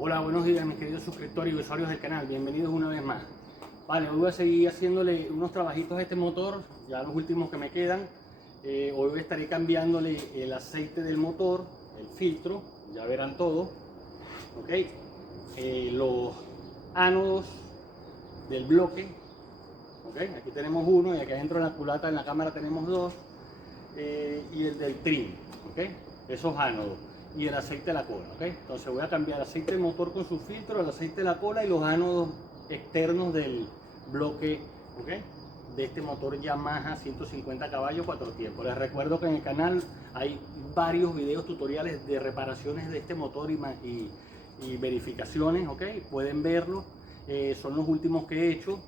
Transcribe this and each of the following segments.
Hola, buenos días mis queridos suscriptores y usuarios del canal, bienvenidos una vez más. Vale, hoy voy a seguir haciéndole unos trabajitos a este motor, ya los últimos que me quedan. Hoy estaré cambiándole el aceite del motor, el filtro, ya verán todo. Ok, los ánodos del bloque. Ok, aquí tenemos uno y aquí adentro en la culata, en la cámara tenemos dos. Y el del trim, ok, esos ánodos. Y el aceite de la cola, ¿ok? Entonces voy a cambiar el aceite del motor con su filtro, el aceite de la cola y los ánodos externos del bloque, ¿ok? De este motor Yamaha 150 caballos 4 tiempos. Les recuerdo que en el canal hay varios videos tutoriales de reparaciones de este motor y verificaciones, ¿ok? Pueden verlo, son los últimos que he hecho.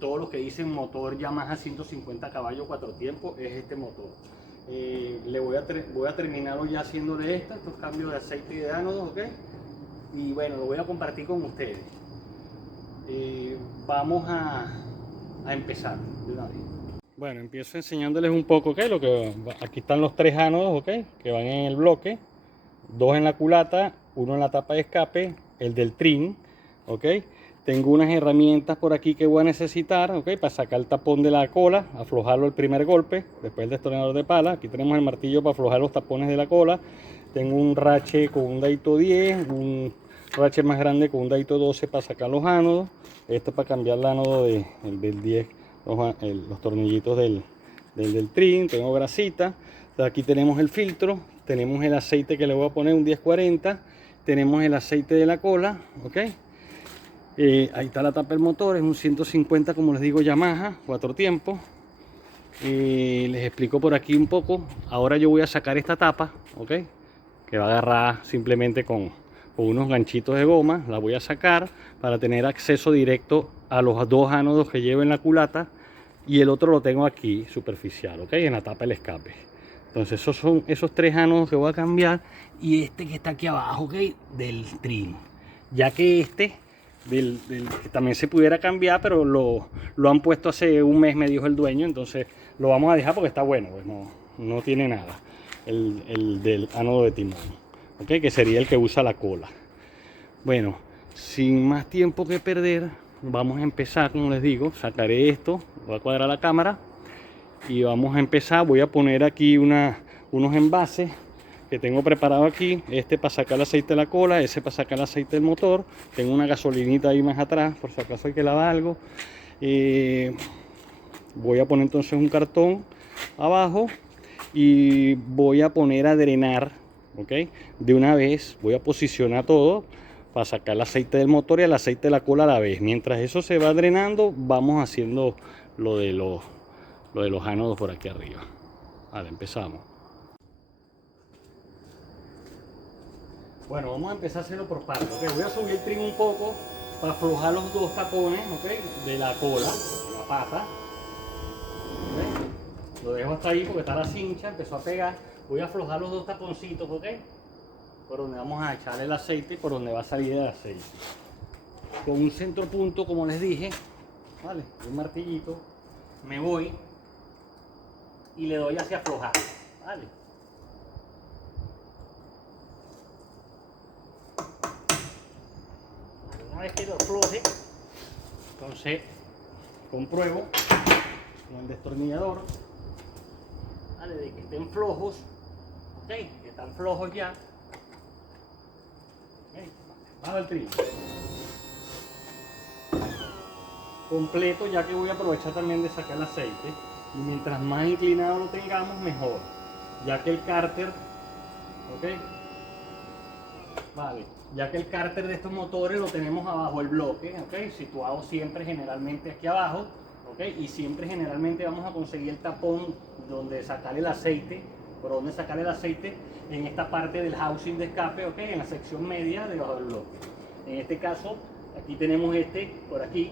Todos los que dicen motor Yamaha 150 caballos 4 tiempos es este motor. Voy a terminar hoy haciéndole estos cambios de aceite y de ánodos, ¿ok? Y bueno, lo voy a compartir con ustedes. Vamos a empezar de una vez. Bueno, empiezo enseñándoles un poco, ¿ok? Aquí están los tres ánodos, ¿ok? Que van en el bloque, dos en la culata, uno en la tapa de escape, el del trim, ¿ok? Tengo unas herramientas por aquí que voy a necesitar, ¿ok? Para sacar el tapón de la cola, aflojarlo el primer golpe, después el destornillador de pala. Aquí tenemos el martillo para aflojar los tapones de la cola. Tengo un rache con un dadito 10, un rache más grande con un dadito 12 para sacar los ánodos. Esto para cambiar el ánodo del 10, los tornillitos del trim. Tengo grasita. Aquí tenemos el filtro, tenemos el aceite que le voy a poner, un 1040. Tenemos el aceite de la cola, ¿ok? Ahí está la tapa del motor, es un 150, como les digo, Yamaha, 4 tiempos. Les explico por aquí un poco. Ahora yo voy a sacar esta tapa, ¿ok? Que va a agarrar simplemente con unos ganchitos de goma. La voy a sacar para tener acceso directo a los dos ánodos que llevo en la culata. Y el otro lo tengo aquí, superficial, ¿ok? En la tapa del escape. Entonces esos son esos tres ánodos que voy a cambiar. Y este que está aquí abajo, ¿ok? Del trim. Ya que este... que también se pudiera cambiar, pero lo han puesto hace un mes, me dijo el dueño, entonces lo vamos a dejar porque está bueno, pues no tiene nada. El del ánodo de timón, ¿okay? Que sería el que usa la cola. Bueno, sin más tiempo que perder, vamos a empezar, como les digo. Sacaré esto, voy a cuadrar la cámara y vamos a empezar. Voy a poner aquí unos envases que tengo preparado aquí, este para sacar el aceite de la cola, ese para sacar el aceite del motor. Tengo una gasolinita ahí más atrás por si acaso hay que lavar algo. Voy a poner entonces un cartón abajo y voy a poner a drenar, ¿ok? De una vez voy a posicionar todo para sacar el aceite del motor y el aceite de la cola a la vez. Mientras eso se va drenando, vamos haciendo lo de los ánodos por aquí arriba. Vale, empezamos. Bueno, vamos a empezar a hacerlo por partes, ¿ok? Voy a subir el trim un poco para aflojar los dos tapones, ¿ok? De la cola, de la pata. ¿Ok? Lo dejo hasta ahí porque está la cincha, empezó a pegar. Voy a aflojar los dos taponcitos, ¿ok? Por donde vamos a echar el aceite y por donde va a salir el aceite. Con un centro punto, como les dije, ¿vale? Un martillito, me voy y le doy hacia aflojar, ¿vale? Una vez que lo afloje, entonces compruebo con el destornillador, ¿vale? De que estén flojos, ¿ok? Que están flojos ya. ¿Okay? Bajo el trim completo, ya que voy a aprovechar también de sacar el aceite. Y mientras más inclinado lo tengamos, mejor, ya que el cárter, ¿ok? Vale, ya que el cárter de estos motores lo tenemos abajo el bloque, ¿ok? Situado siempre generalmente aquí abajo, ¿ok? Y siempre generalmente vamos a conseguir el tapón donde sacar el aceite, por donde sacar el aceite, en esta parte del housing de escape, ¿ok? En la sección media debajo del bloque. En este caso, aquí tenemos este, por aquí,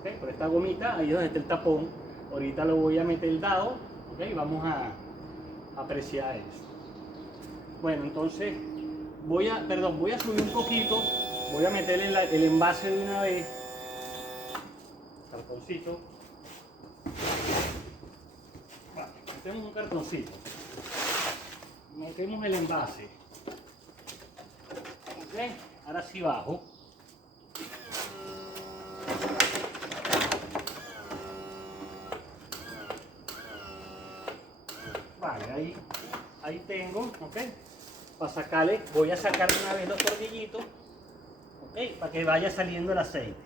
¿ok? Por esta gomita, ahí es donde está el tapón. Ahorita lo voy a meter el dado, ¿ok? Vamos a apreciar eso. Bueno, entonces... voy a subir un poquito, voy a meterle el envase de una vez, cartoncito. Vale, metemos un cartoncito, metemos el envase, ¿okay? Ahora sí bajo. Vale, ahí tengo, ok. Para sacarle, voy a sacar una vez los tornillitos, ok, para que vaya saliendo el aceite.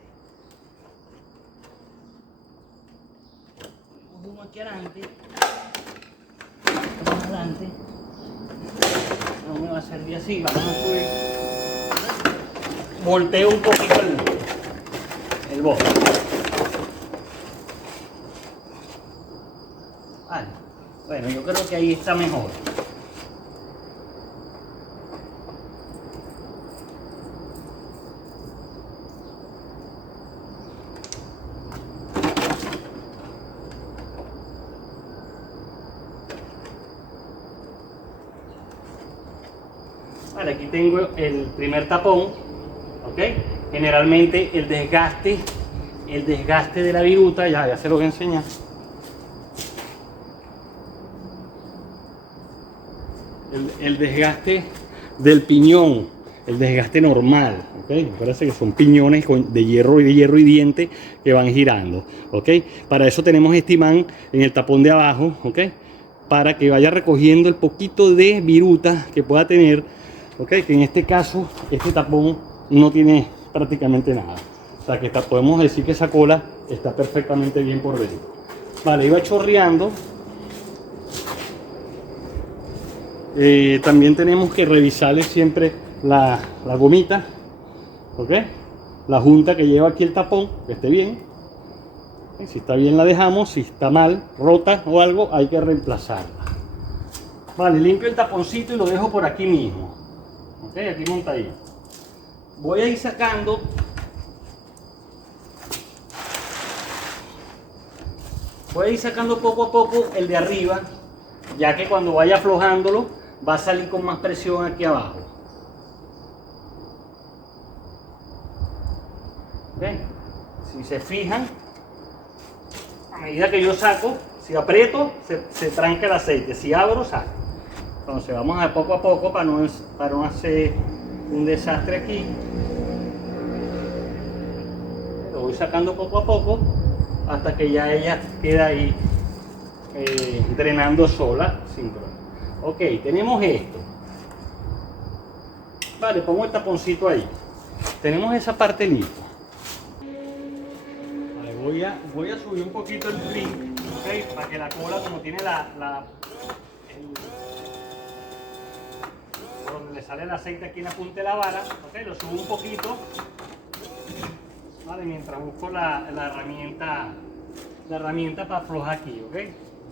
Uno aquí adelante. Adelante. No me va a servir así, vamos a subir. Volteo un poquito el bote. Vale. Bueno, yo creo que ahí está mejor. Vale, aquí tengo el primer tapón, ¿ok? Generalmente el desgaste de la viruta, ya se lo voy a enseñar. El desgaste del piñón, el desgaste normal, ¿ok? Acuérdense que son piñones de hierro y diente que van girando, ¿ok? Para eso tenemos este imán en el tapón de abajo, ¿ok? Para que vaya recogiendo el poquito de viruta que pueda tener, ¿ok? Que en este caso, este tapón no tiene prácticamente nada. O sea que podemos decir que esa cola está perfectamente bien por dentro. Vale, iba chorreando. También tenemos que revisarle siempre la gomita, ¿ok? La junta que lleva aquí el tapón, que esté bien. Si está bien la dejamos, si está mal, rota o algo, hay que reemplazarla. Vale, limpio el taponcito y lo dejo por aquí mismo, ¿ok? Aquí montadito. Voy a ir sacando poco a poco el de arriba, ya que cuando vaya aflojándolo va a salir con más presión aquí abajo. ¿Okay? Si se fijan, a medida que yo saco, si aprieto se tranca el aceite, si abro saco. Entonces vamos a poco para no hacer un desastre aquí. Lo voy sacando poco a poco hasta que ya ella queda ahí drenando sola sin problema. Ok, tenemos esto. Vale, pongo el taponcito ahí. Tenemos esa parte lista. Vale, voy a subir un poquito el flip, ¿okay? Para que la cola, como tiene donde le sale el aceite aquí en la punta de la vara, ¿okay? Lo subo un poquito, ¿vale? Mientras busco la herramienta para aflojar aquí, ¿ok?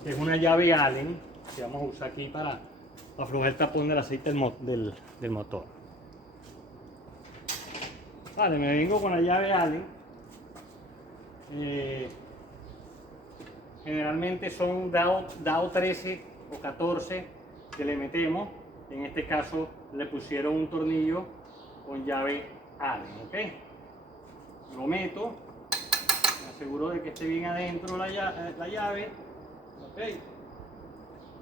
Que es una llave Allen que vamos a usar aquí para aflojar el tapón del aceite del motor. Vale, me vengo con la llave Allen. Generalmente son DAO 13 o 14 que le metemos. En este caso le pusieron un tornillo con llave Allen, ¿ok? Lo meto, me aseguro de que esté bien adentro la llave, ¿ok?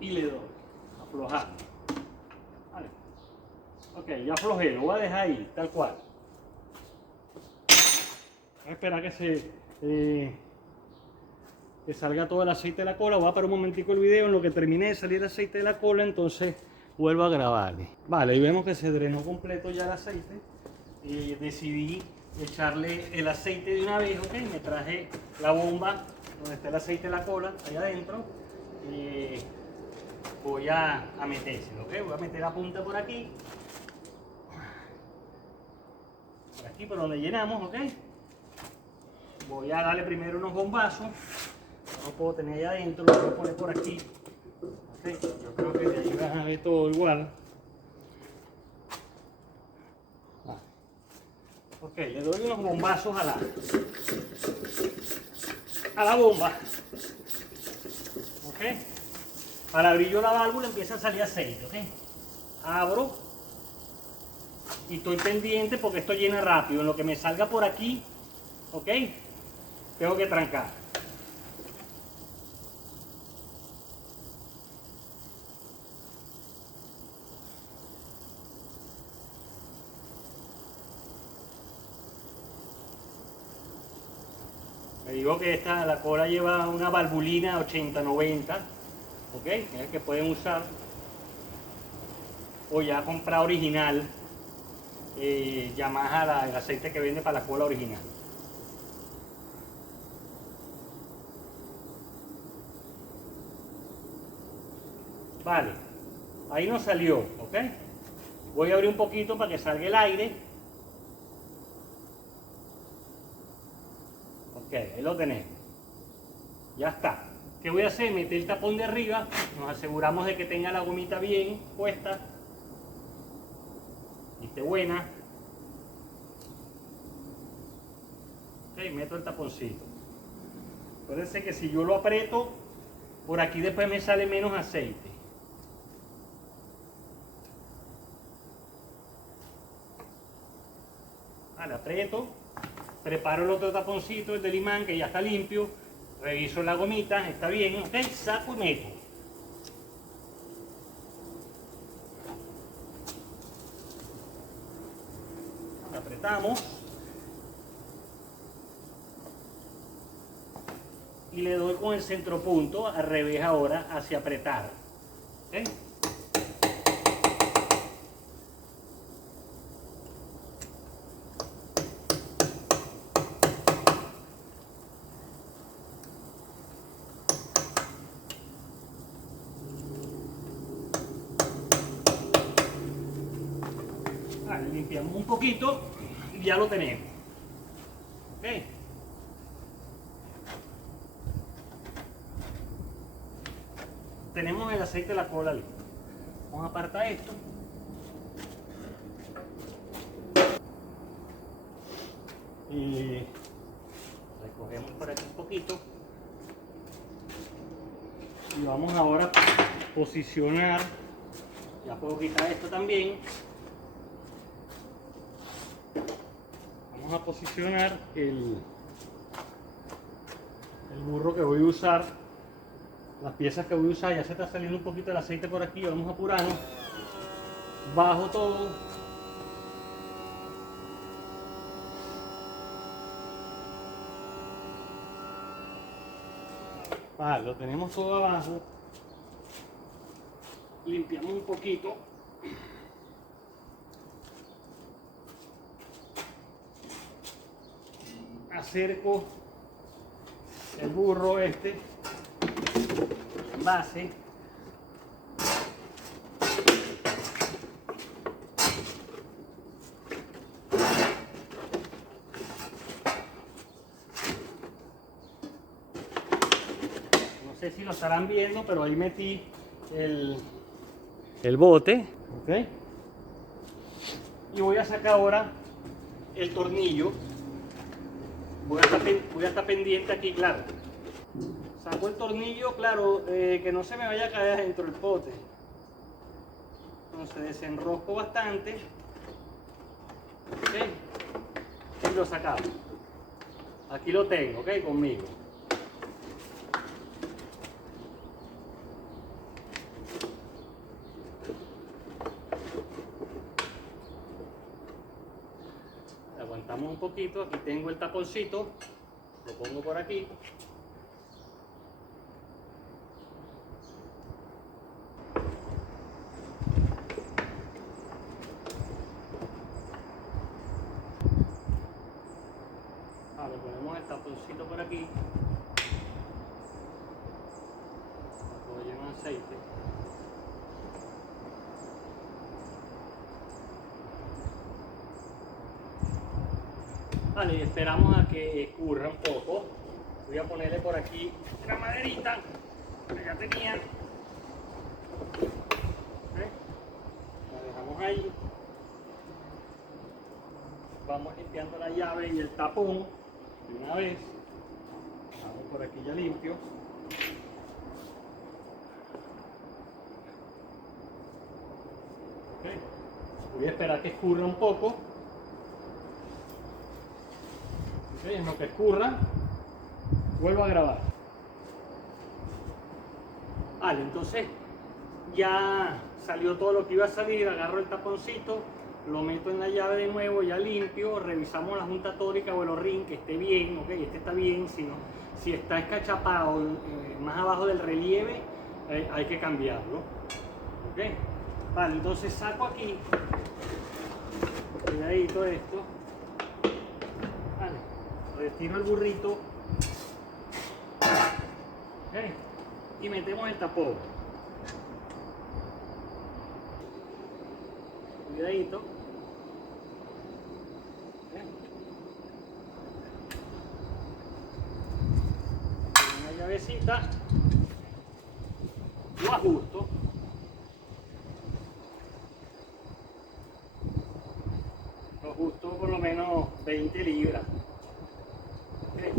Y le doy, aflojar. Vale. Ok, ya aflojé, lo voy a dejar ahí, tal cual. Voy a esperar que salga todo el aceite de la cola. Voy a parar un momentico el video en lo que termine de salir el aceite de la cola, entonces vuelvo a grabarle. Vale, y vemos que se drenó completo ya el aceite. Decidí echarle el aceite de una vez, ok. Me traje la bomba donde está el aceite de la cola, ahí adentro. Voy a metérselo, ok. Voy a meter la punta por aquí. Por aquí, por donde llenamos, ok. Voy a darle primero unos bombazos. No puedo tener ahí adentro, lo voy a poner por aquí. Okay. Yo creo que de ahí van a ver todo igual. Ok, le doy unos bombazos a la bomba. Ok. Al abrir yo la válvula empieza a salir aceite. Ok. Abro y estoy pendiente porque esto llena rápido. En lo que me salga por aquí, ok, tengo que trancar. Te digo que la cola lleva una valvulina 80-90, ¿ok? Es el que pueden usar. O ya comprar original, Yamaha, el aceite que vende para la cola original. Vale, ahí nos salió, ¿ok? Voy a abrir un poquito para que salga el aire. Ok, ahí lo tenemos. Ya está. ¿Qué voy a hacer? Meter el tapón de arriba. Nos aseguramos de que tenga la gomita bien puesta. Y esté buena. Ok, meto el taponcito. Acuérdense que si yo lo aprieto, por aquí después me sale menos aceite. Vale, aprieto. Preparo el otro taponcito, el del imán, que ya está limpio. Reviso la gomita, está bien. Ok, saco y meto. Apretamos. Y le doy con el centropunto al revés ahora hacia apretar. ¿Okay? Vale, limpiamos un poquito y ya lo tenemos. ¿Okay? Tenemos el aceite de la cola listo. Vamos a apartar esto. Y recogemos por aquí un poquito. Y vamos ahora a posicionar. Ya puedo quitar esto también. Vamos a posicionar el burro que voy a usar. Las piezas que voy a usar. Ya se está saliendo un poquito el aceite por aquí. Vamos a apurarnos. Bajo todo. Vale, lo tenemos todo abajo. Limpiamos un poquito. Acerco el burro este en base. No sé si lo estarán viendo, pero ahí metí el bote, ¿ok? Y voy a sacar ahora el tornillo. Voy a estar pendiente aquí, claro. Saco el tornillo, claro, que no se me vaya a caer dentro del pote. Entonces desenrosco bastante. ¿Ok? Y lo sacamos. Aquí lo tengo, ¿ok? Conmigo. Aguantamos un poquito. Aquí tengo el taponcito. Lo pongo por aquí. Le ponemos el taponcito por aquí. Todo lleno de aceite. Vale, y esperamos a que escurra un poco. Voy a ponerle por aquí una maderita que ya tenía. La dejamos ahí. Vamos limpiando la llave y el tapón de una vez. Vamos por aquí ya limpio. Okay. Voy a esperar que escurra un poco. Okay, en lo que escurra, vuelvo a grabar. Vale, entonces ya salió todo lo que iba a salir. Agarro el taponcito, lo meto en la llave de nuevo, ya limpio, revisamos la junta tórica o el O-ring que esté bien, ok, este está bien, si está escachapado más abajo del relieve, hay que cambiarlo, ok. Vale, entonces saco aquí, cuidadito esto, vale, retiro el burrito, ok, y metemos el tapón. Cuidadito. Una llavecita. Lo ajusto. Lo ajusto por lo menos 20 libras. Okay.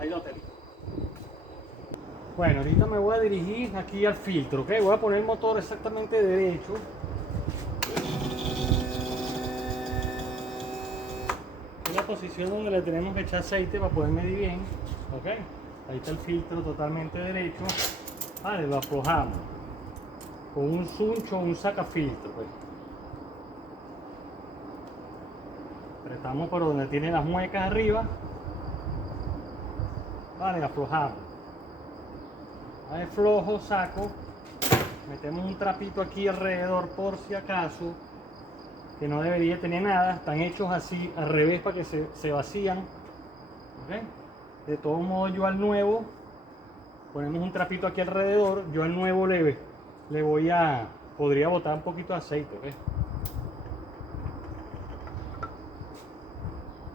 Ahí lo tengo. Bueno, ahorita me voy a dirigir aquí al filtro, ¿ok? Voy a poner el motor exactamente derecho. En la posición donde le tenemos que echar aceite para poder medir bien, ¿ok? Ahí está el filtro totalmente derecho. Vale, lo aflojamos con un suncho o un sacafiltro, pues. Apretamos por donde tiene las muecas arriba. Vale, aflojamos. Ahí flojo, saco, metemos un trapito aquí alrededor por si acaso, que no debería tener nada, están hechos así al revés para que se vacían, ¿okay? De todos modos yo al nuevo, ponemos un trapito aquí alrededor, yo al nuevo le voy a, podría botar un poquito de aceite, ¿okay?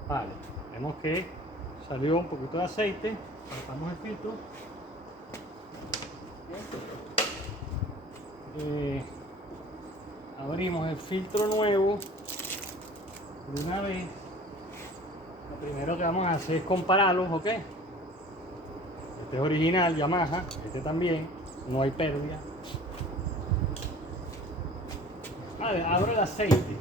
Vale, vemos que salió un poquito de aceite, cortamos el filtro. Abrimos el filtro nuevo de una vez. Lo primero que vamos a hacer es compararlos, ¿ok? Este es original, Yamaha, este también, no hay pérdida. Vale, abro el aceite.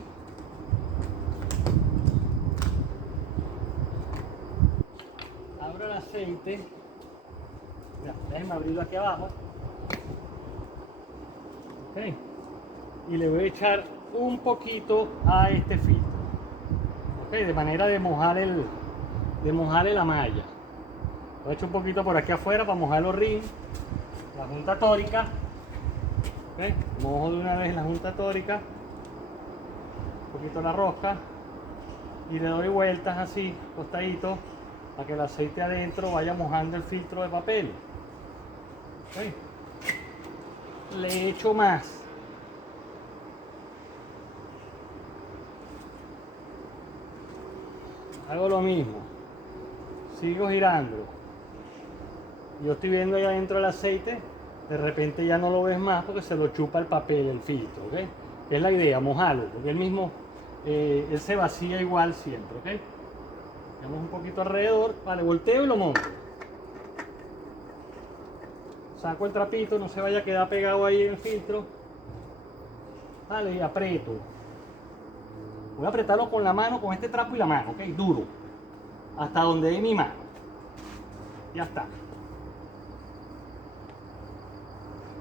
Abro el aceite. Ya, déjenme abrirlo aquí abajo. Okay. Y le voy a echar un poquito a este filtro, okay, de manera de mojarle la malla. Lo he hecho un poquito por aquí afuera para mojar los rings, la junta tórica, okay. Mojo de una vez la junta tórica, un poquito la rosca y le doy vueltas así, costadito, para que el aceite adentro vaya mojando el filtro de papel, okay. Le echo más. Hago lo mismo. Sigo girando. Yo estoy viendo ahí adentro el aceite. De repente ya no lo ves más porque se lo chupa el papel, el filtro, ¿ok? Es la idea, mojarlo, porque él mismo, él se vacía igual siempre, ¿ok? Damos un poquito alrededor. Vale, volteo y lo monto. Saco el trapito, no se vaya a quedar pegado ahí en el filtro. Vale, y aprieto. Voy a apretarlo con la mano, con este trapo y la mano, ok, duro. Hasta donde dé mi mano. Ya está.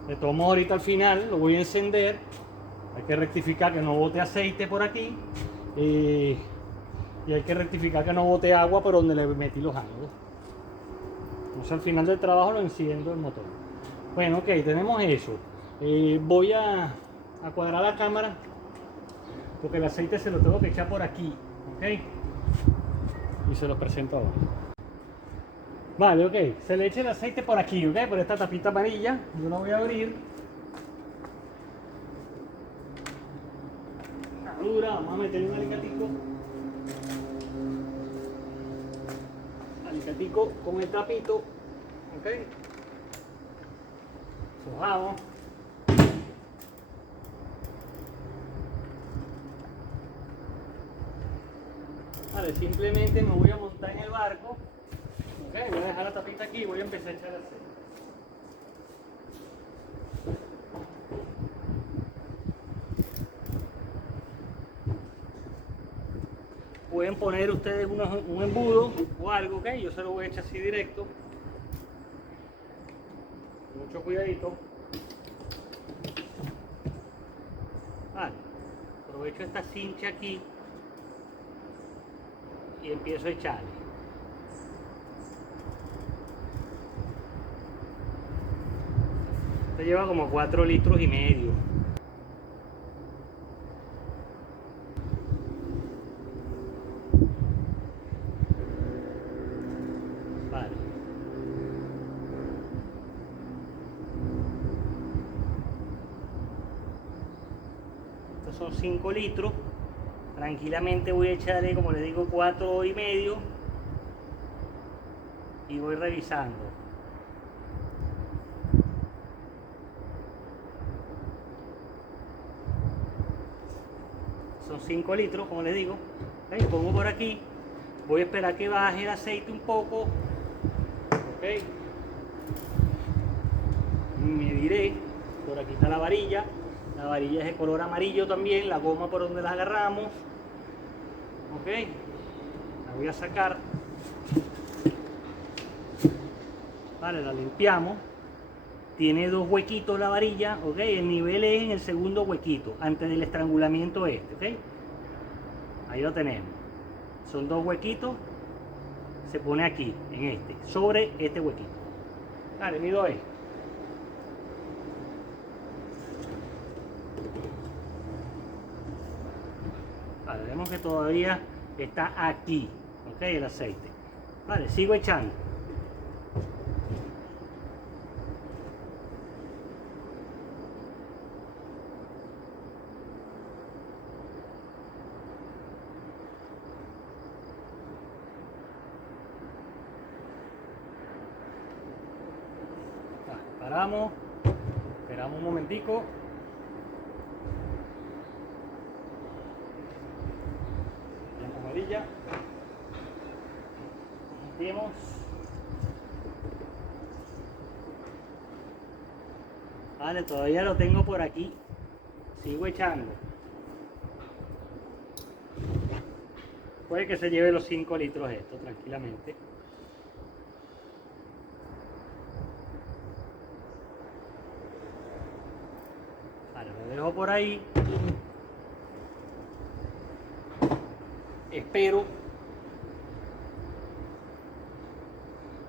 De todos modos, ahorita al final lo voy a encender. Hay que rectificar que no bote aceite por aquí. Y hay que rectificar que no bote agua por donde le metí los ángulos. Entonces al final del trabajo lo enciendo el motor. Bueno, ok, tenemos eso. Voy a cuadrar la cámara porque el aceite se lo tengo que echar por aquí, ok, y se lo presento ahora. Vale, ok, se le echa el aceite por aquí, ok, por esta tapita amarilla. Yo la voy a abrir. Está dura, vamos a meterle un alicatico con el trapito, ok, forramos. Vale, simplemente me voy a montar en el barco, okay, voy a dejar la tapita aquí y voy a empezar a echar aceite. Pueden poner ustedes un embudo o algo, ok, yo se lo voy a echar así directo. mucho cuidadito. Vale, aprovecho esta cincha aquí y empiezo a echarle. Esto lleva como 4,5 litros. Vale. Estos son 5 litros. Tranquilamente voy a echarle, como les digo, 4,5 y voy revisando. Son 5 litros, como les digo. ¿Okay? Pongo por aquí. Voy a esperar que baje el aceite un poco. ¿Okay? Mediré. Por aquí está la varilla. La varilla es de color amarillo también. La goma por donde la agarramos. Ok. La voy a sacar. Vale, la limpiamos. Tiene 2 huequitos la varilla. Ok. El nivel es en el segundo huequito. Antes del estrangulamiento este. Ok. Ahí lo tenemos. Son 2 huequitos. Se pone aquí, en este. Sobre este huequito. Vale, mido esto. Vale, vemos que todavía está aquí, ok, el aceite. Vale, sigo echando. Vale, paramos, esperamos un momentico. Amarilla. Limpiemos. Vale, todavía lo tengo por aquí. Sigo echando. Puede que se lleve los 5 litros esto tranquilamente. Vale, lo dejo por ahí. Espero.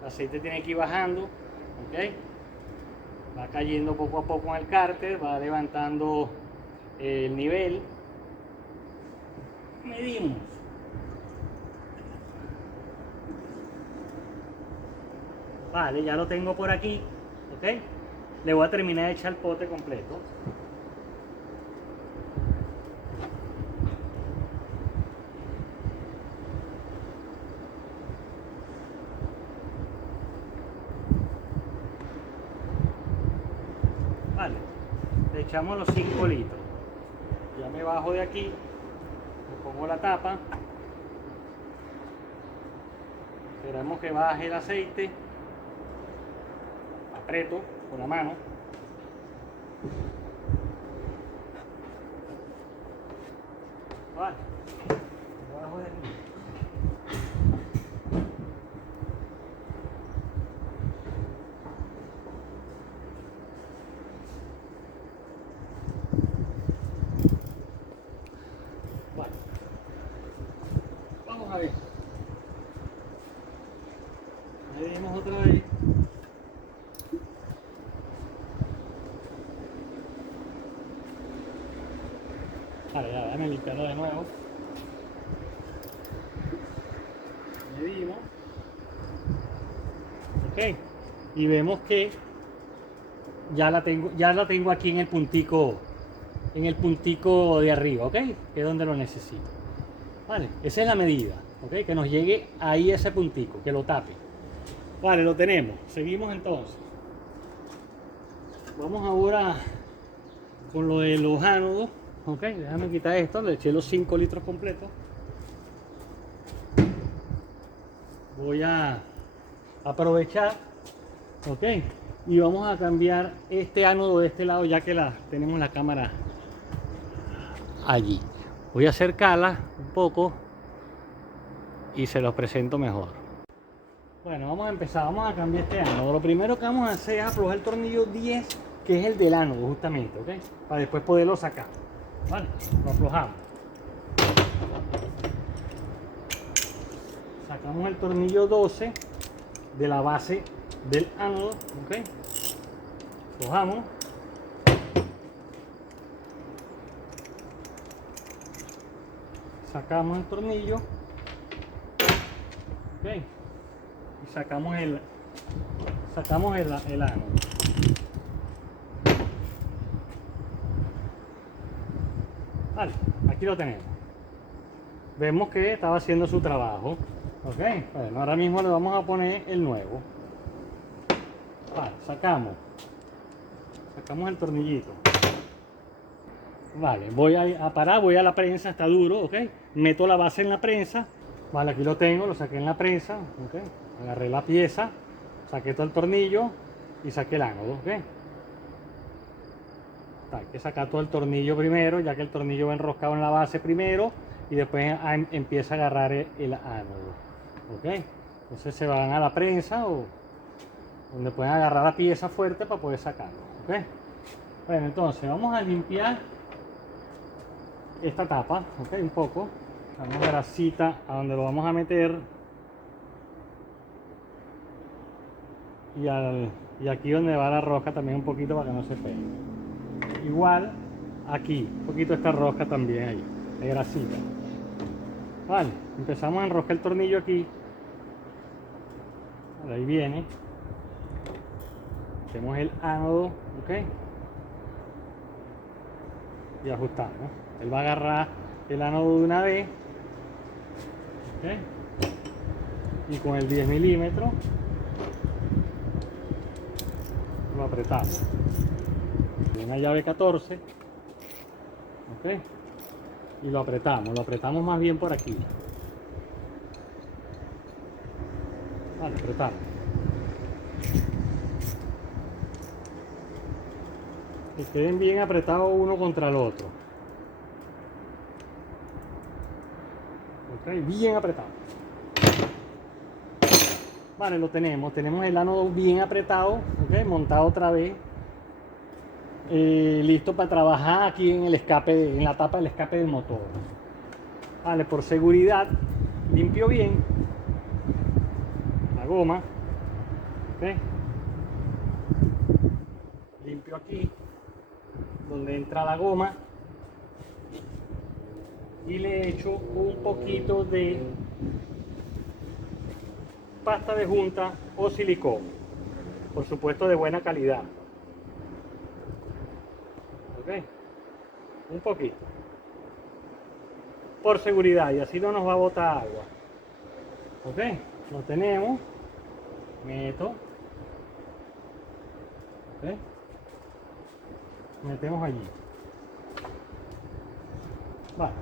El aceite tiene que ir bajando, ¿ok? Va cayendo poco a poco en el cárter, va levantando el nivel. Medimos. Vale, ya lo tengo por aquí, ¿ok? Le voy a terminar de echar el pote completo. Vale, le echamos los 5 litros. Ya me bajo de aquí, le pongo la tapa. Esperamos que baje el aceite. Aprieto con la mano. Vale, me bajo de aquí. Vale. Vamos a ver. Medimos otra vez. Vale, ya, déjame limpiarlo de nuevo. Medimos. Ok. Y vemos que ya la tengo aquí en el puntico de arriba, ok, que es donde lo necesito. Vale, esa es la medida, ok, que nos llegue ahí ese puntico, que lo tape. Vale, lo tenemos. Seguimos entonces. Vamos ahora con lo de los ánodos, ok, déjame quitar esto, le eché los 5 litros completos. Voy a aprovechar, ok, y vamos a cambiar este ánodo de este lado ya que tenemos la cámara allí. Voy a acercarla un poco y se los presento mejor. Bueno, vamos a empezar, vamos a cambiar este ánodo. Lo primero que vamos a hacer es aflojar el tornillo 10, que es el del ánodo justamente, ¿ok? Para después poderlo sacar. Vale, lo aflojamos. Sacamos el tornillo 12 de la base del ánodo, ¿ok? Aflojamos. Sacamos el tornillo, ¿ok? Y sacamos el ánodo. Vale, aquí lo tenemos. Vemos que estaba haciendo su trabajo. Ok, bueno, ahora mismo le vamos a poner el nuevo. Vale, sacamos el tornillito. Vale, voy a parar, voy a la prensa, está duro, ok. Meto la base en la prensa. Vale, aquí lo tengo, lo saqué en la prensa, ok. Agarré la pieza, saqué todo el tornillo y saqué el ánodo, ok. Hay que sacar todo el tornillo primero, ya que el tornillo va enroscado en la base primero y después empieza a agarrar el ánodo, ok. Entonces se van a la prensa o donde pueden agarrar la pieza fuerte para poder sacarlo, ok. Bueno, entonces vamos a limpiar esta tapa, ok, un poco. Damos grasita a donde lo vamos a meter y aquí donde va la rosca también un poquito para que no se pegue. Igual aquí, un poquito esta rosca también ahí, de grasita. Vale, empezamos a enroscar el tornillo aquí. Ahí viene. Hacemos el ánodo, ok. Y ajustamos. Él va a agarrar el ánodo de una vez, ok. Y con el 10 milímetros lo apretamos. Una llave 14, ok. Y lo apretamos más bien por aquí. Vale, apretamos. Que queden bien apretados uno contra el otro. Ok, bien apretado. Vale, lo tenemos el ánodo bien apretado, ok, montado otra vez. Listo para trabajar aquí en el escape, en la tapa del escape del motor. Vale, por seguridad limpio bien la goma, ¿okay? Limpio aquí donde entra la goma y le echo un poquito de pasta de junta o silicón, por supuesto de buena calidad. ¿Okay? Un poquito por seguridad y así no nos va a botar agua. Ok, lo tenemos, meto, ¿okay? Metemos allí, vale,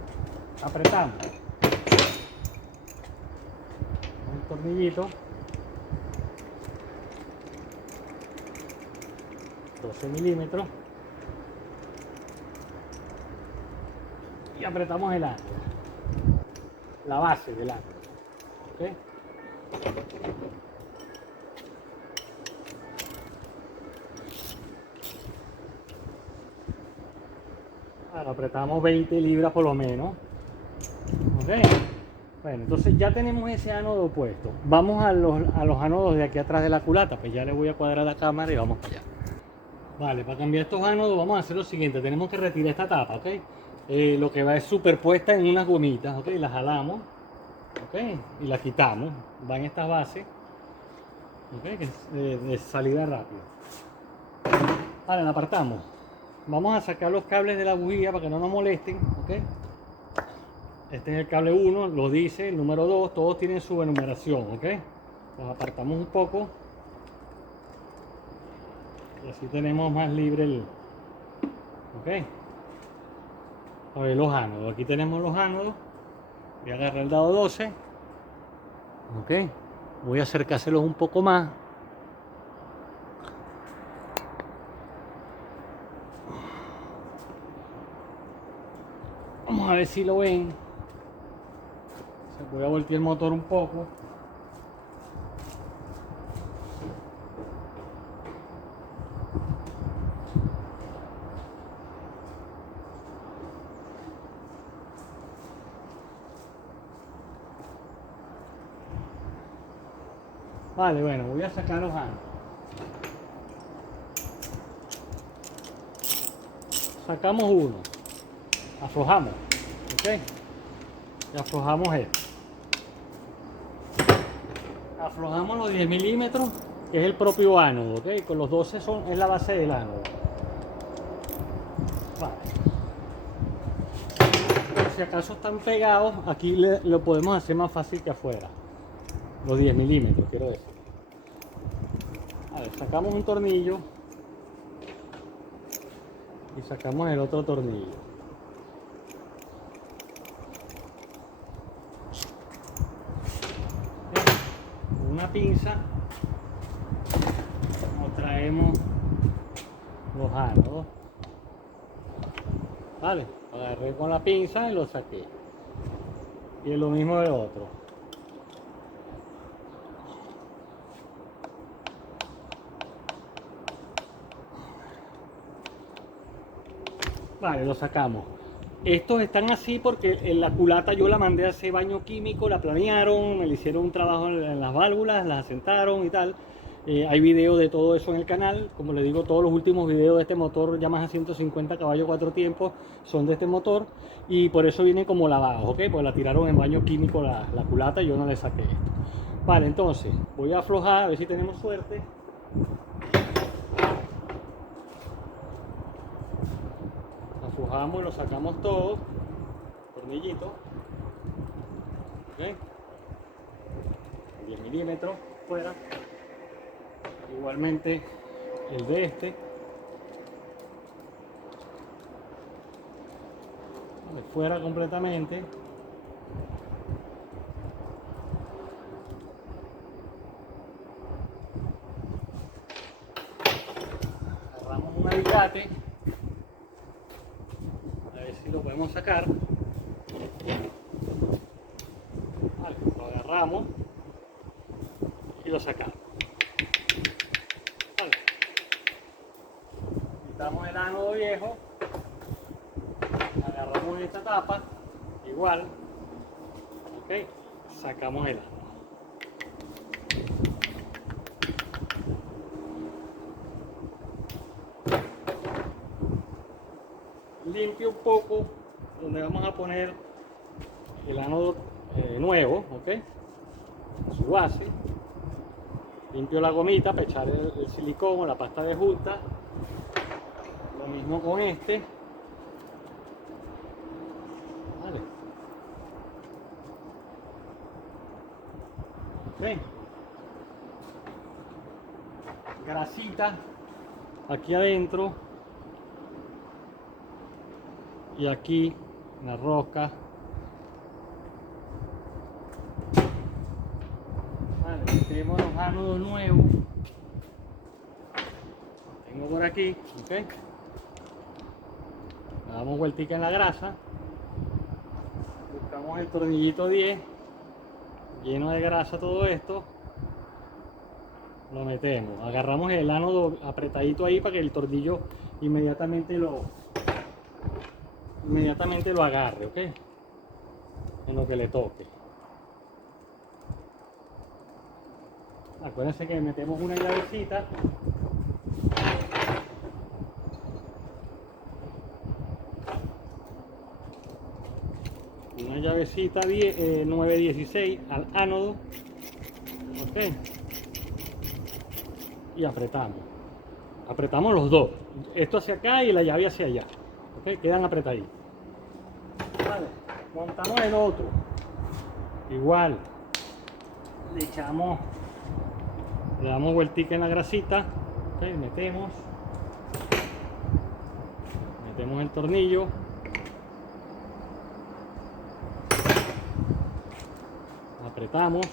apretamos un tornillito, 12 milímetros, y apretamos el ánodo, la base del ánodo, ¿okay? Ahora apretamos 20 libras por lo menos, ¿okay? Bueno, entonces ya tenemos ese ánodo puesto. Vamos a los ánodos de aquí atrás de la culata, pues ya le voy a cuadrar la cámara y vamos para allá. Vale, para cambiar estos ánodos vamos a hacer lo siguiente, tenemos que retirar esta tapa, ¿ok? Lo que va es superpuesta en unas gomitas, ¿ok? La jalamos, ¿ok? Y la quitamos, va en estas bases, ¿ok? Que es de salida rápida. Vale, la apartamos. Vamos a sacar los cables de la bujía para que no nos molesten, ¿ok? Este es el cable 1, lo dice, el número 2, todos tienen su enumeración, ¿ok? Los apartamos un poco. Y así tenemos más libre el... ¿ok? A ver los ánodos. Aquí tenemos los ánodos. Voy a agarrar el dado 12. ¿Ok? Voy a acercárselos un poco más. Vamos a ver si lo ven. Voy a voltear el motor un poco. Vale, bueno, voy a sacar los anos. Sacamos uno, aflojamos, ¿ok? Y aflojamos esto. Aflojamos los 10 milímetros, que es el propio ánodo, ¿ok? Con los 12 es la base del ánodo. Vale. Por si acaso están pegados, aquí lo podemos hacer más fácil que afuera. Los 10 milímetros, quiero decir. A ver, sacamos un tornillo y sacamos el otro tornillo. Con una pinza nos traemos los ánodos. Vale, agarré con la pinza y lo saqué. Y es lo mismo del otro. Vale, lo sacamos. Estos están así porque en la culata yo la mandé a hacer baño químico, la planearon, me le hicieron un trabajo en las válvulas, las asentaron y tal. Hay videos de todo eso en el canal. Como les digo, todos los últimos videos de este motor Yamaha 150 caballos 4 tiempos son de este motor. Y por eso viene como lavados, ¿ok? Pues la tiraron en baño químico la culata y yo no le saqué esto. Vale, entonces voy a aflojar, a ver si tenemos suerte. Aflojamos y lo sacamos todo, tornillito, ¿ok? 10 milímetros fuera, igualmente el de este, de fuera completamente. Agarramos un alicate. Si lo podemos sacar, vale, lo agarramos y lo sacamos. Vale. Quitamos el ánodo viejo, agarramos esta tapa, igual, ok, sacamos el ánodo. Limpio un poco donde vamos a poner el ánodo nuevo, ok, su base. Limpio la gomita para echar el silicón o la pasta de junta. Lo mismo con este. Vale. ¿Ven? Grasita aquí adentro. Y aquí la rosca. Vale, metemos los ánodos nuevos. Tengo por aquí, ok. Le damos vueltica en la grasa. Buscamos el tornillito 10, lleno de grasa todo esto. Lo metemos. Agarramos el ánodo apretadito ahí para que el tornillo inmediatamente lo agarre, ok, en lo que le toque. Acuérdense que metemos una llavecita, una llavecita 916 al ánodo, ok, y apretamos los dos, esto hacia acá y la llave hacia allá, ok, quedan apretaditos. Vale, montamos el otro, igual, le damos vueltica en la grasita, okay, metemos el tornillo, apretamos,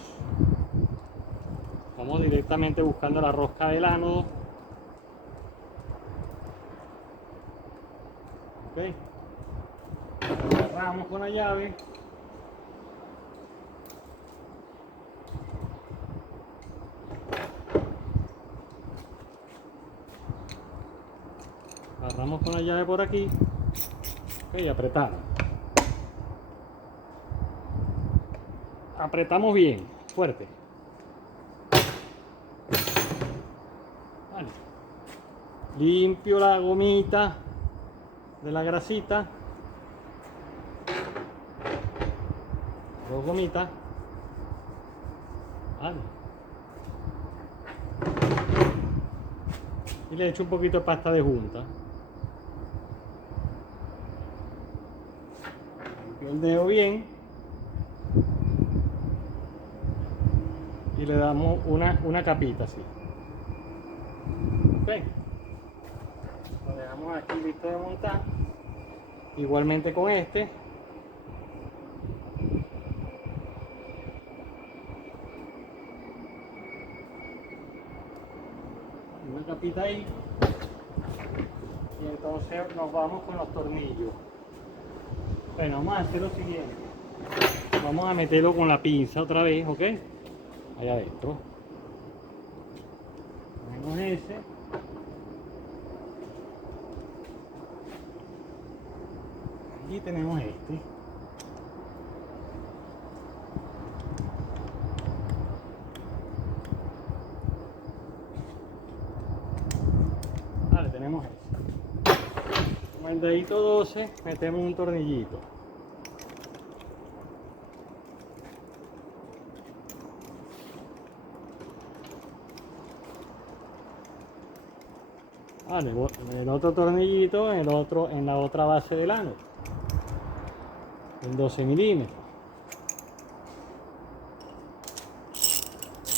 vamos directamente buscando la rosca del ánodo, okay. Cerramos con la llave. Agarramos con la llave por aquí, okay, y apretamos. Apretamos bien, fuerte. Limpio la gomita de la grasita. Dos gomitas. Vale. Y le echo un poquito de pasta de junta. Limpio el dedo bien. Y le damos una capita así. Ok. Lo dejamos aquí listo de montar. Igualmente con este. Una capita ahí. Y entonces nos vamos con los tornillos. Bueno, vamos a hacer lo siguiente. Vamos a meterlo con la pinza otra vez, ¿ok? Allá adentro. Ponemos ese. Y tenemos este. Vale, tenemos este. Con el dedito 12 metemos un tornillito. Vale, el otro tornillito en la otra base del ano. En 12 milímetros.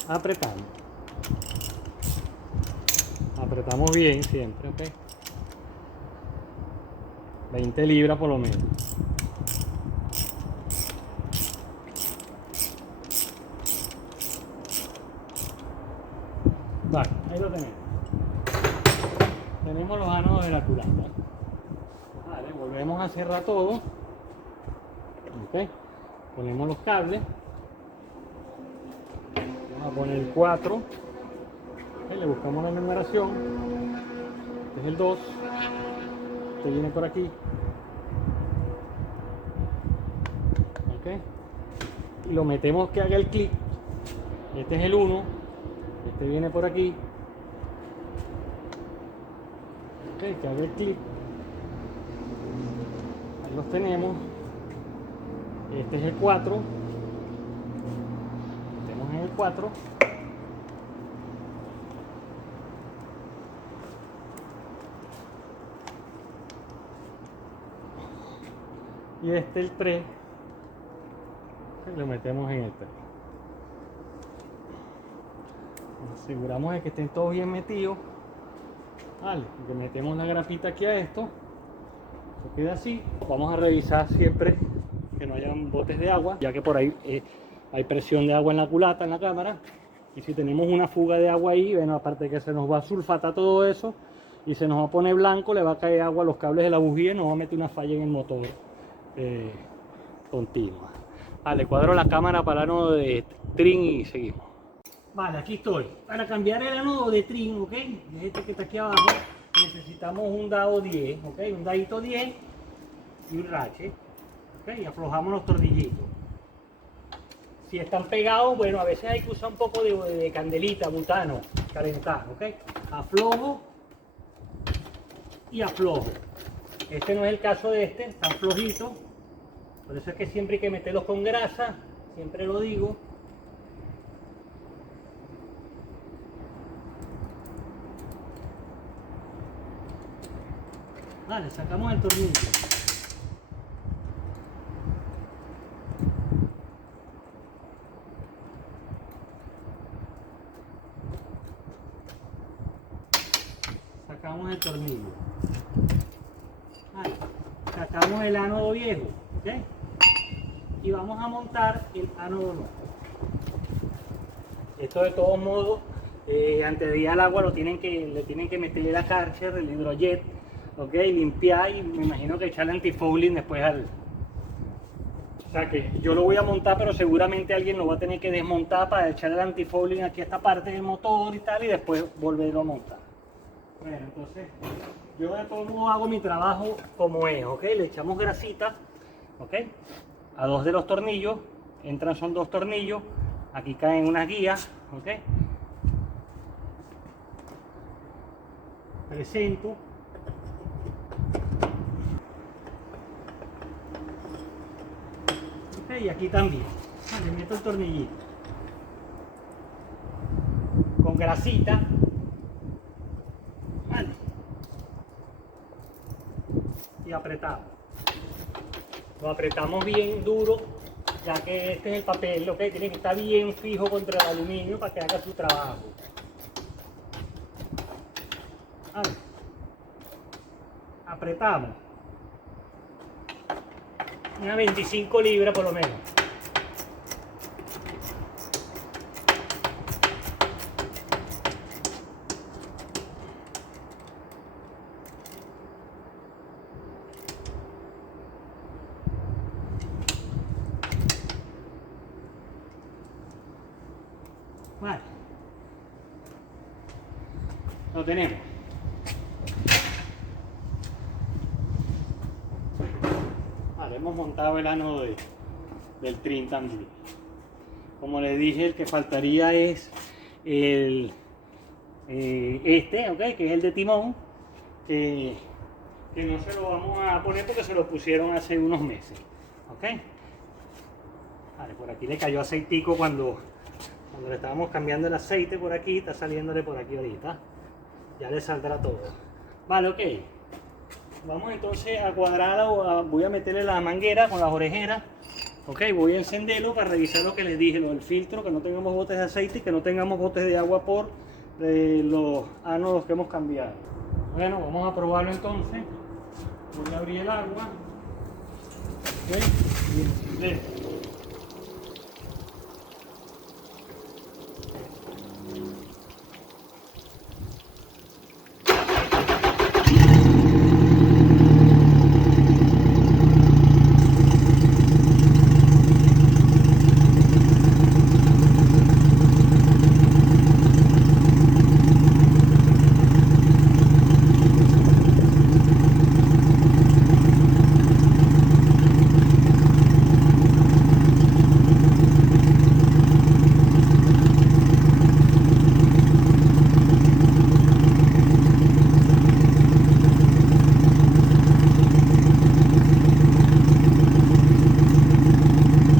Apretamos. Apretamos bien siempre, ¿ok? 20 libras por lo menos. Vale, ahí lo tenemos. Tenemos los ánodos de la culata. Vale, volvemos a cerrar todo. Ok, ponemos los cables. Vamos a poner el 4. Okay, le buscamos la numeración. Este es el 2. Este viene por aquí. Ok, y lo metemos que haga el clic. Este es el 1. Este viene por aquí. Ok, que haga el clic. Ahí los tenemos. Este es el 4. Tenemos en el 4. Y este el 3. Y lo metemos en el 3. Nos aseguramos de que estén todos bien metidos. Vale, le metemos la grapita aquí a esto. Se queda así. Vamos a revisar siempre que no hayan botes de agua, ya que por ahí hay presión de agua en la culata, en la cámara. Y si tenemos una fuga de agua ahí, bueno, aparte de que se nos va a sulfatar todo eso y se nos va a poner blanco, le va a caer agua a los cables de la bujía y nos va a meter una falla en el motor continua. Vale, cuadro la cámara para el ánodo de trin y seguimos. Vale, aquí estoy. Para cambiar el ánodo de trin, ¿ok? Es este que está aquí abajo. Necesitamos un dado 10, ¿ok? Un dadito 10 y un rache. ¿Ok? Y aflojamos los tornillitos. Si están pegados, bueno, a veces hay que usar un poco de candelita, butano, calentar, ¿ok? Aflojo y aflojo. Este no es el caso de este, están flojitos. Por eso es que siempre hay que meterlos con grasa, siempre lo digo. Vale, sacamos el tornillo. Sacamos el tornillo. Vale, sacamos el ánodo viejo, ¿ok? Y vamos a montar el ánodo nuevo. Esto de todos modos, antes de ir al agua le tienen que meter la Karcher, el hidrojet, ok, limpiar y me imagino que echarle antifouling después al... O sea que yo lo voy a montar, pero seguramente alguien lo va a tener que desmontar para echarle el antifouling aquí a esta parte del motor y tal, y después volverlo a montar. Bueno, entonces yo de todos modos hago mi trabajo como es, ok, le echamos grasita, ok, a dos de los tornillos, son dos tornillos, aquí caen unas guías, ok. presento. Ok, y aquí también. Le meto el tornillito. Con grasita. Vale. Y apretamos. Lo apretamos bien duro, ya que este es el papel, ¿ok? Tiene que estar bien fijo contra el aluminio para que haga su trabajo. Vale. Apretamos. Unas 25 libras por lo menos. Vale. Lo tenemos. Vale, hemos montado el ano del trim también. Como les dije, el que faltaría es el ¿ok? Que es el de timón, que no se lo vamos a poner porque se lo pusieron hace unos meses, ¿ok? Vale, por aquí le cayó aceitico cuando le estábamos cambiando el aceite por aquí, está saliéndole por aquí ahorita. Ya le saldrá todo. Vale, ok. Vamos entonces a cuadrarla, voy a meterle la manguera con las orejeras. Ok, voy a encenderlo para revisar lo que les dije, lo del filtro, que no tengamos botes de aceite y que no tengamos botes de agua por los ánodos que hemos cambiado. Bueno, vamos a probarlo entonces. Voy a abrir el agua. Ok, bien.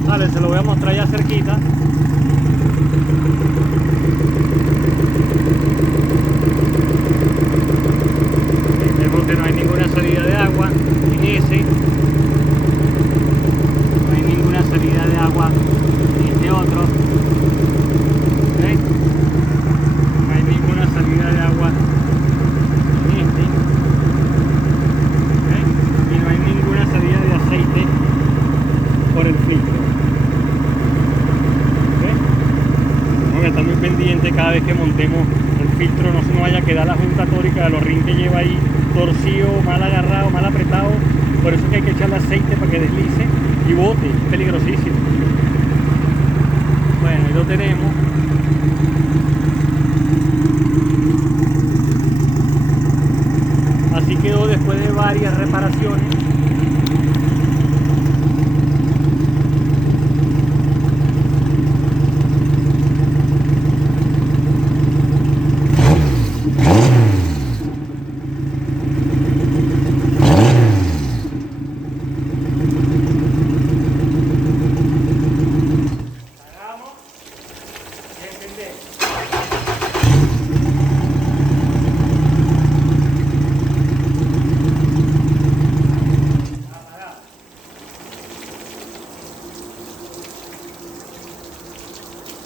Vale, se lo voy a mostrar ya cerquita. Vemos que no hay ninguna salida de agua en ese. No hay ninguna salida de agua en este otro. ¿Okay? No hay ninguna salida de agua en este. ¿Okay? Y no hay ninguna salida de aceite por el filtro. Que está muy pendiente cada vez que montemos el filtro, no se nos vaya a quedar la junta tórica de los rines que lleva ahí torcido, mal agarrado, mal apretado. Por eso es que hay que echarle aceite para que deslice y bote, es peligrosísimo. Bueno, ahí lo tenemos. Así quedó después de varias reparaciones.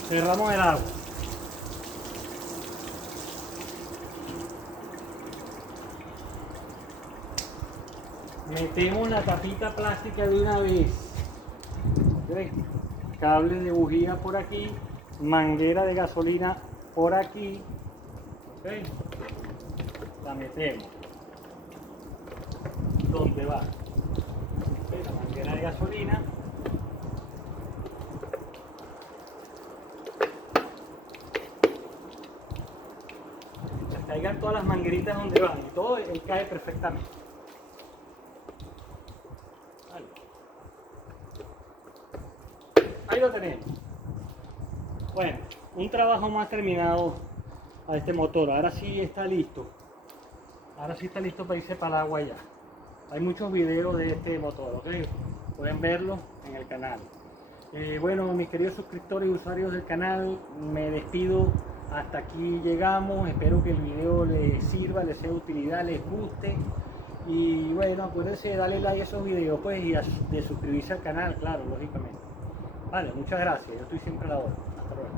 Cerramos el agua. Metemos la tapita plástica de una vez. ¿Okay? Cable de bujía por aquí, manguera de gasolina por aquí. ¿Okay? La metemos. ¿Dónde va? ¿Okay? La manguera de gasolina. Caigan todas las mangueritas donde van y todo, él cae perfectamente. Vale. Ahí lo tenemos. Bueno, un trabajo más terminado a este motor. Ahora sí está listo Ahora sí está listo para irse para el agua ya. Hay muchos videos de este motor, ¿ok? Pueden verlo en el canal. Bueno, mis queridos suscriptores y usuarios del canal, me despido. Hasta aquí llegamos. Espero que el video les sirva, les sea de utilidad, les guste. Y bueno, acuérdense de darle like a esos videos, pues, y de suscribirse al canal, claro, lógicamente. Vale, muchas gracias. Yo estoy siempre a la hora. Hasta luego.